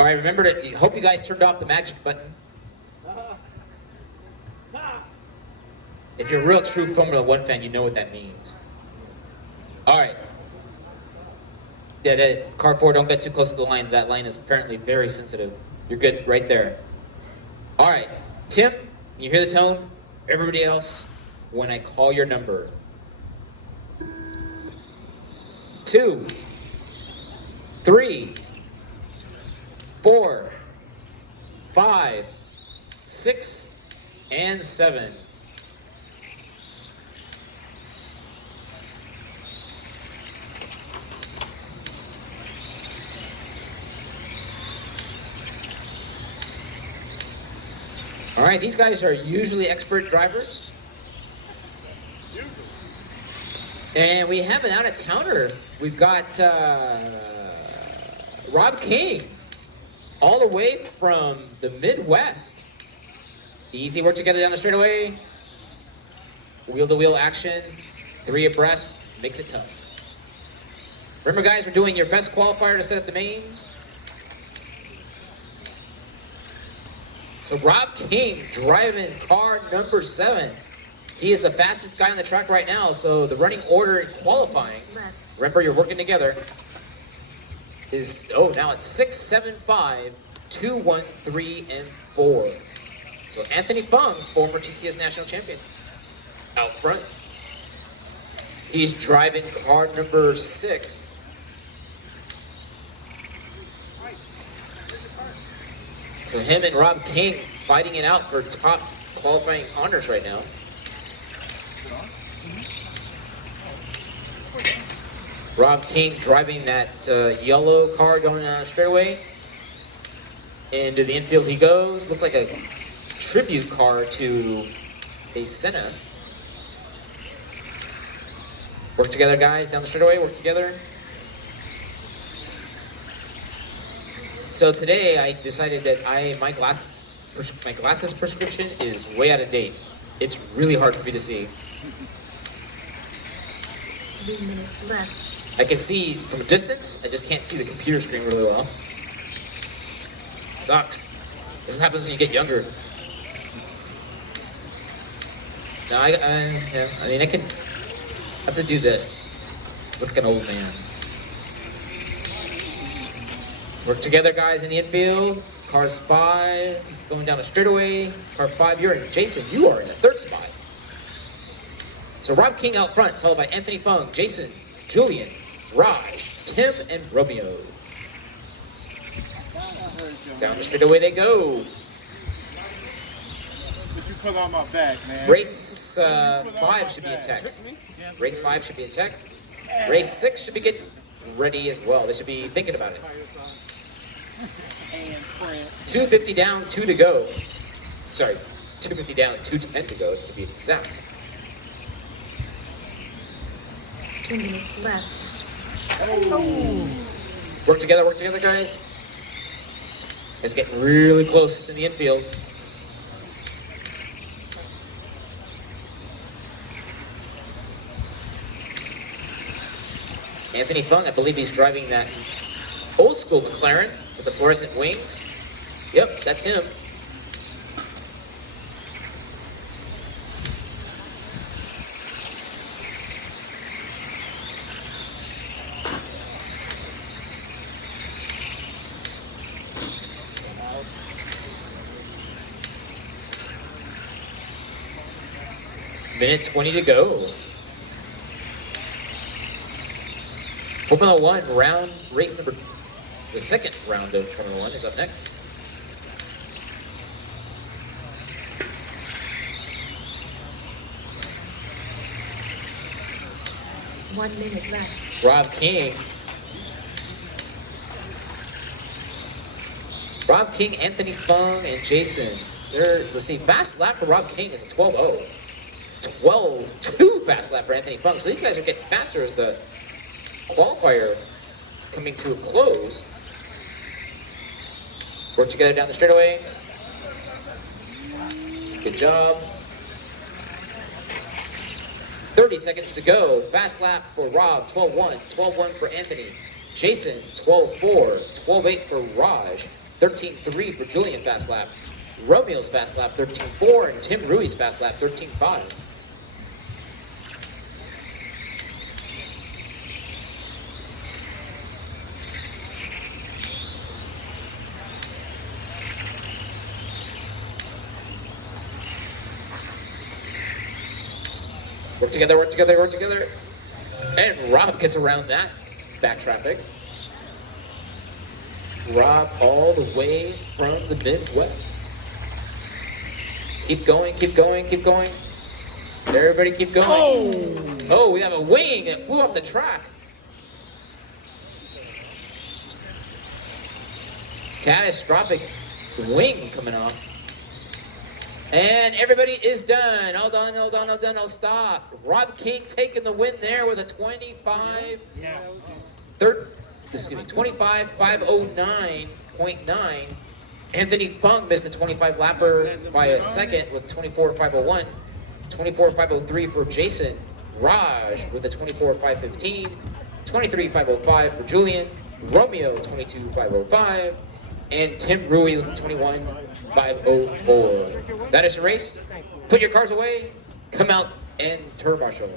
All right, remember to, hope you guys turned off the magic button. If you're a real true Formula One fan, you know what that means. All right. Yeah, car 4, don't get too close to the line. That line is apparently very sensitive. You're good right there. All right, Tim, you hear the tone? Everybody else, when I call your number. 2, 3, 4, 5, 6, and 7. All right, these guys are usually expert drivers. And we have an out-of-towner. We've got Rob King, all the way from the Midwest. Easy work together down the straightaway. Wheel-to-wheel action, 3 abreast, makes it tough. Remember, guys, we're doing your best qualifier to set up the mains. So Rob King driving car number 7. He is the fastest guy on the track right now. So the running order in qualifying, remember you're working together, is, now it's 6, 7, 5, 2, 1, 3, and 4. So Anthony Fung, former TCS national champion, out front. He's driving car number 6. So him and Rob King fighting it out for top qualifying honors right now. Rob King driving that yellow car going down the straightaway. Into the infield he goes. Looks like a tribute car to a Senna. Work together, guys, down the straightaway, work together. So today I decided that my glasses prescription is way out of date. It's really hard for me to see. 3 minutes left. I can see from a distance, I just can't see the computer screen really well. Sucks. This happens when you get younger. No, I mean, I can have to do this. Look like an old man. Work together, guys, in the infield. Cars 5, he's going down a straightaway. Car 5, you're in. Jason, you are in the 3rd spot. So Rob King out front, followed by Anthony Fung, Jason, Julian, Raj, Tim, and Romeo. Down the straightaway they go. But you put on my back, man. Race 5 should be in tech. Race 5 should be in tech. Race 6 should be getting ready as well. They should be thinking about it. 250 down, 2 to go. Sorry, 250 down, 210 to go to be exact. 2 minutes left. Work together, guys. It's getting really close in the infield. Anthony Fung, I believe he's driving that old school McLaren with the fluorescent wings. Yep, that's him. Minute 20 to go. Formula One race number, the second round of Formula One is up next. One minute left. Rob King, Anthony Fung, and Jason. Let's see, fast lap for Rob King is a 12.0. 12.2 fast lap for Anthony Fung. So these guys are getting faster as the qualifier is coming to a close. Work together down the straightaway. Good job. 30 seconds to go. Fast lap for Rob, 12.1. 12.1 for Anthony. Jason, 12.4. 12.8 for Raj. 13.3 for Julian fast lap. Romeo's fast lap 13.4 and Tim Rui's fast lap 13.5. Work together, work together, work together. And Rob gets around that back traffic. Rob all the way from the Midwest. Keep going, keep going, keep going. Everybody keep going. Oh, we have a wing that flew off the track. Catastrophic wing coming off. And everybody is done. All done, all done, all done, all stop. Rob King taking the win there with a 25.509.9. Anthony Fung missed the 25 lapper by a second with 24.501. 24.503 for Jason. Raj with a 24.515. 23.505 for Julian. Romeo 22.505. And Tim Rui with 21.504. That is the race. Put your cars away. Come out and turn marshal.